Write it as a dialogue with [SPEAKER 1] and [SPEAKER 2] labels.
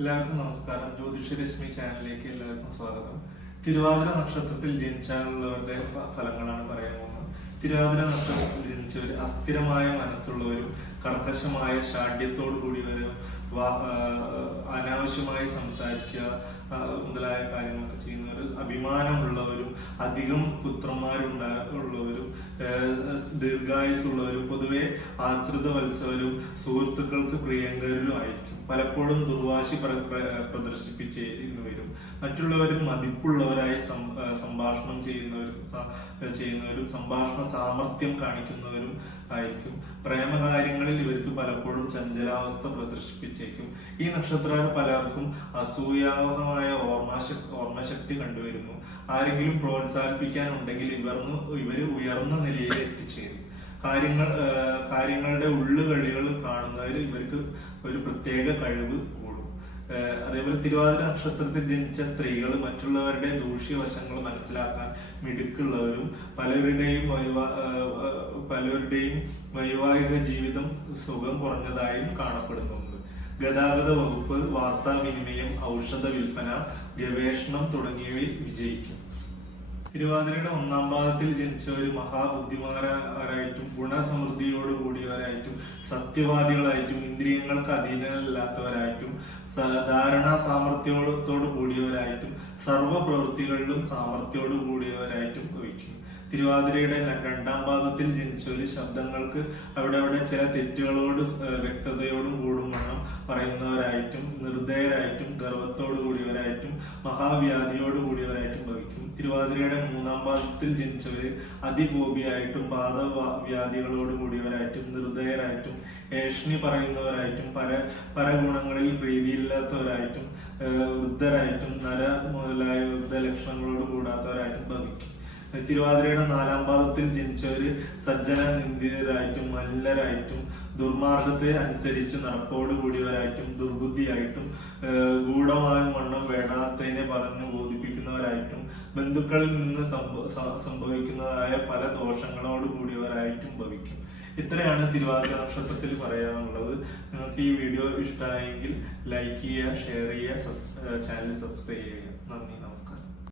[SPEAKER 1] എല്ലാവർക്കും നമസ്കാരം. ജ്യോതിഷരശ്മി ചാനലിലേക്ക് എല്ലാവർക്കും സ്വാഗതം. തിരുവാതിര നക്ഷത്രത്തിൽ ജനിച്ചാലുള്ളവരുടെ ഫലങ്ങളാണ് പറയാൻ പോകുന്നത്. തിരുവാതിര നക്ഷത്രത്തിൽ ജനിച്ചവർ അസ്ഥിരമായ മനസ്സുള്ളവരും കർക്കശമായ ഷാഢ്യത്തോടു കൂടിയവരും അനാവശ്യമായി സംസാരിക്കുക മുതലായ കാര്യങ്ങളൊക്കെ ചെയ്യുന്നവർ അഭിമാനമുള്ളവരും അധികം പുത്രന്മാരുണ്ടാ ഉള്ളവരും ദീർഘായുസുള്ളവരും പൊതുവെ ആശ്രിത വത്സവരും സുഹൃത്തുക്കൾക്ക് പ്രിയങ്കരും ആയിരിക്കും. പലപ്പോഴും ദുർവാശി പ്ര- പ്ര- പ്രദർശിപ്പിച്ച് വരും. മറ്റുള്ളവരും മതിപ്പുള്ളവരായി സംഭാഷണം ചെയ്യുന്നവരും ചെയ്യുന്നവരും സംഭാഷണ സാമർഥ്യം കാണിക്കുന്നവരും ആയിരിക്കും. പ്രേമകാര്യങ്ങളിൽ ഇവർക്ക് പലപ്പോഴും ചഞ്ചലാവസ്ഥ പ്രദർശിപ്പിച്ചേക്കും. ഈ നക്ഷത്രക്കാർ പലർക്കും അസൂയാവഹമായ ഓർമ്മശക്തി ഓർമ്മശക്തി കണ്ടുവരുന്നു. ആരെങ്കിലും പ്രോത്സാഹിപ്പിക്കാനുണ്ടെങ്കിൽ ഇവർന്ന് ഇവർ ഉയർന്ന നിലയിൽ എത്തിച്ചേരും കാര്യങ്ങൾ കാര്യങ്ങളുടെ ഉള്ളുകളികൾ കാണുന്നതിൽ ഇവർക്ക് ഒരു പ്രത്യേക കഴിവ് കൂടും. അതേപോലെ തിരുവാതിര നക്ഷത്രത്തിൽ ജനിച്ച സ്ത്രീകൾ മറ്റുള്ളവരുടെ ദൂഷ്യവശങ്ങൾ മനസ്സിലാക്കാൻ മിടുക്കുള്ളവരും പലരുടെയും പലരുടെയും വൈവാഹിക ജീവിതം സുഖം കുറഞ്ഞതായും കാണപ്പെടുന്നുണ്ട്. ഗതാഗത വകുപ്പ് വാർത്താവിനിമയം ഔഷധ വിൽപ്പന ഗവേഷണം തുടങ്ങിയവയിൽ വിജയിക്കും. തിരുവാതിരയുടെ ഒന്നാം ഭാഗത്തിൽ പാദത്തിൽ ഒരു മഹാബുദ്ധിമാരായിട്ടും ഗുണസമൃദ്ധിയോട് കൂടിയവരായിട്ടും സത്യവാദികളായിട്ടും ഇന്ദ്രിയങ്ങൾക്ക് അധീനമല്ലാത്തവരായിട്ടും സാധാരണ ധാരണാ സാമർഥ്യത്തോട് കൂടിയവരായിട്ടും സർവ പ്രവൃത്തികളിലും സാമർഥ്യത്തോട് കൂടിയവരായിട്ടും ഭവിക്കും തിരുവാതിരയുടെ രണ്ടാം രണ്ടാം പാദത്തിൽ ജനിച്ചവർ ശബ്ദങ്ങൾക്ക് അവിടെ അവിടെ ചില തെറ്റുകളോട് വ്യക്തതയോടും കൂടും വണ്ണം പറയുന്നവരായിട്ടും നിർദ്ദയരായിട്ടും ഗർവത്തോട് കൂടിയവരായിട്ടും മഹാവ്യാധിയോട് കൂടിയവരായിട്ടും ഭവിക്കും തിരുവാതിരയുടെ മൂന്നാം പാദത്തിൽ ജനിച്ചവര് അതികോപിയായിട്ടും പാദവ്യാധികളോട് കൂടിയവരായിട്ടും നിർദ്ദയരായിട്ടും ഏഷണി പറയുന്നവരായിട്ടും പല പല ഗുണങ്ങളിൽ പ്രീതിയില്ലാത്തവരായിട്ടും വൃദ്ധരായിട്ടും നര മുതലായ വൃദ്ധ ലക്ഷണങ്ങളോട് കൂടാത്തവരായിട്ടും ഭവിക്കും. തിരുവാതിരയുടെ നാലാം പാദത്തിൽ ജനിച്ചവര് സജ്ജന നിന്ദിതരായിട്ടും മല്ലരായിട്ടും ദുർമാർഗത്തെ അനുസരിച്ച് നടപ്പോട് കൂടിയവരായിട്ടും ദുർബുദ്ധിയായിട്ടും ഗൂഢമായ വണ്ണം വേണ്ടാത്തതിനെ പറഞ്ഞു ബോധിപ്പിക്കുന്നവരായിട്ടും ബന്ധുക്കളിൽ നിന്ന് സംഭവിക്കുന്നതായ പല ദോഷങ്ങളോട് കൂടിയവരായിട്ടും ഭവിക്കും. ഇത്രയാണ് തിരുവാതിര നക്ഷത്രത്തിൽ പറയാനുള്ളത്. നിങ്ങൾക്ക് ഈ വീഡിയോ ഇഷ്ടമായെങ്കിൽ ലൈക്ക് ചെയ്യുക ഷെയർ ചെയ്യുക ചാനൽ സബ്സ്ക്രൈബ് ചെയ്യുക. നന്ദി നമസ്കാരം.